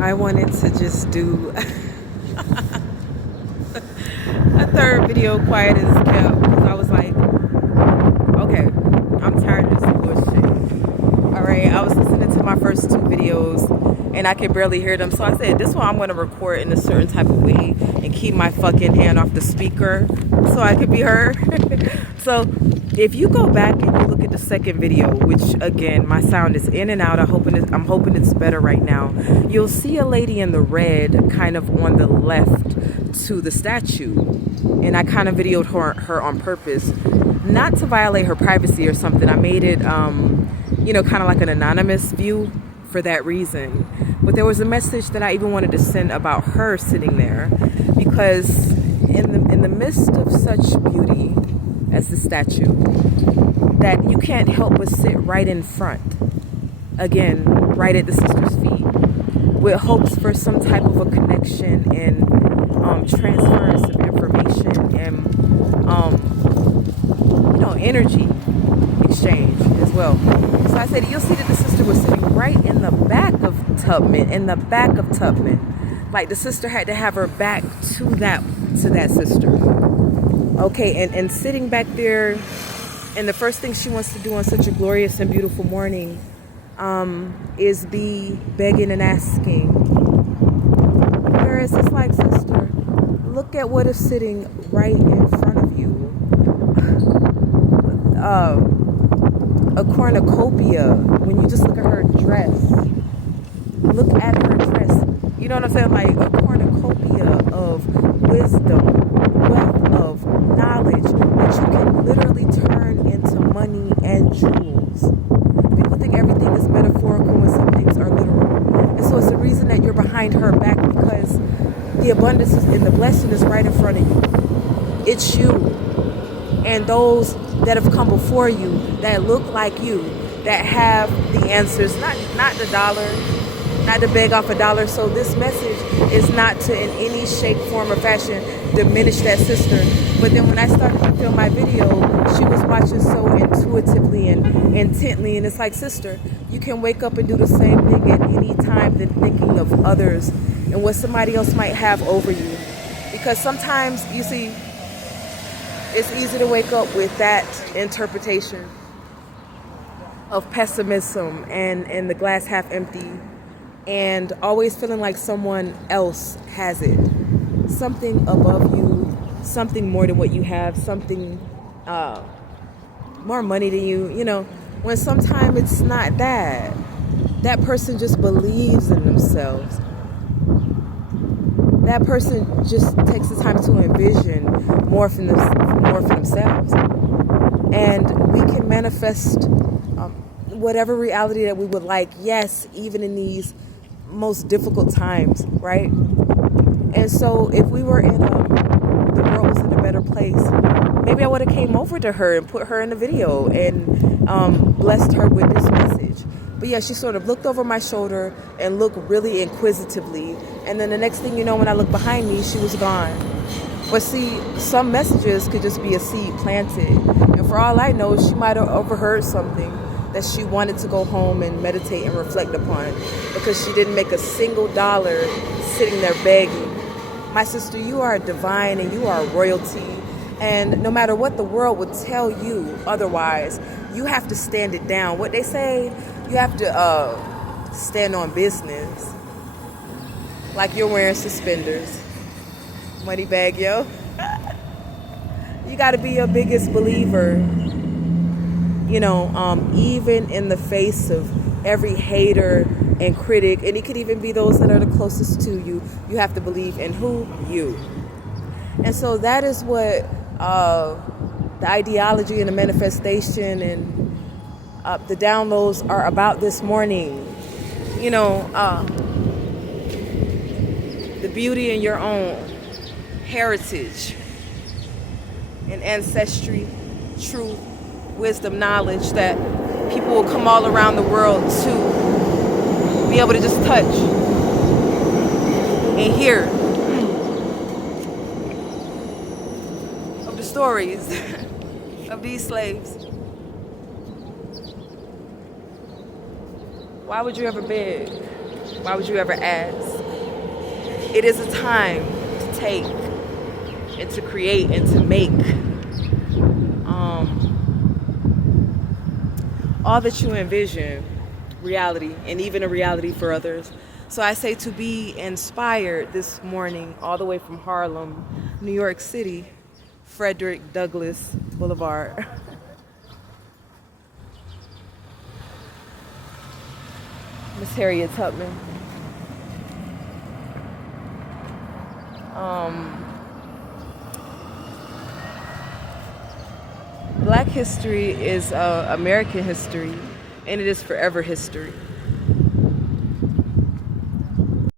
I wanted to just do a third video quiet as kept because I was like, okay, I'm tired of this bullshit. Alright, I was listening to my first two videos and I could barely hear them. So I said, this one I'm going to record in a certain type of way and keep my fucking hand off the speaker so I could be heard. So if you go back and you look at the second video, which again, my sound is in and out. I'm hoping it's better right now. You'll see a lady in the red kind of on the left to the statue. And I kind of videoed her on purpose, not to violate her privacy or something. I made it, you know, kind of like an anonymous view for that reason. But there was a message that I even wanted to send about her sitting there, because in the midst of such beauty as the statue, that you can't help but sit right in front, again, right at the sister's feet, with hopes for some type of a connection and transference of information and you know, energy exchange as well. So I said, you'll see that the sister was sitting right in the back of Tubman, like the sister had to have her back to that sister. Okay, and sitting back there, and the first thing she wants to do on such a glorious and beautiful morning is be begging and asking. Whereas it's like, sister, look at what is sitting right in front of you. A cornucopia. When you just look at her dress, look at her dress. You know what I'm saying? Like a cornucopia of wisdom, wealth of knowledge that you can literally turn into money and jewels. People think everything is metaphorical and some things are literal. And so it's the reason that you're behind her back, because the abundance and the blessing is right in front of you. It's you and those that have come before you that look like you, that have the answers, not the dollar, not to beg off a dollar. So this message is not to in any shape, form, or fashion diminish that sister. But then when I started to film my video, she was watching so intuitively and intently, and it's like, sister, you can wake up and do the same thing at any time than thinking of others and what somebody else might have over you. Because sometimes, you see, it's easy to wake up with that interpretation of pessimism and the glass half empty, and always feeling like someone else has it. Something above you, something more than what you have, something more money than you, you know, when sometimes it's not that. That person just believes in themselves. That person just takes the time to envision more for themselves. And we can manifest whatever reality that we would like, yes, even in these most difficult times, right? And so if we were in the world was in a better place, maybe I would have came over to her and put her in the video and blessed her with this message. But yeah, she sort of looked over my shoulder and looked really inquisitively. And then the next thing you know, when I looked behind me, she was gone. But see, some messages could just be a seed planted. And for all I know, she might have overheard something that she wanted to go home and meditate and reflect upon, because she didn't make a single dollar sitting there begging. My sister, you are divine and you are royalty. And no matter what the world would tell you otherwise, you have to stand it down. What they say, you have to stand on business. Like you're wearing suspenders. Money bag, yo. You got to be your biggest believer. You know, even in the face of every hater and critic, and it could even be those that are the closest to you, you have to believe in who? You. And so that is what the ideology and the manifestation and the downloads are about this morning. You know, the beauty in your own heritage and ancestry, truth, wisdom, knowledge that people will come all around the world to be able to just touch and hear of the stories of these slaves. Why would you ever beg? Why would you ever ask? It is a time to take and to create and to make all that you envision reality, and even a reality for others. So I say to be inspired this morning, all the way from Harlem, New York City, Frederick Douglass Boulevard. Miss Harriet Tubman. Black history is American history, and it is forever history.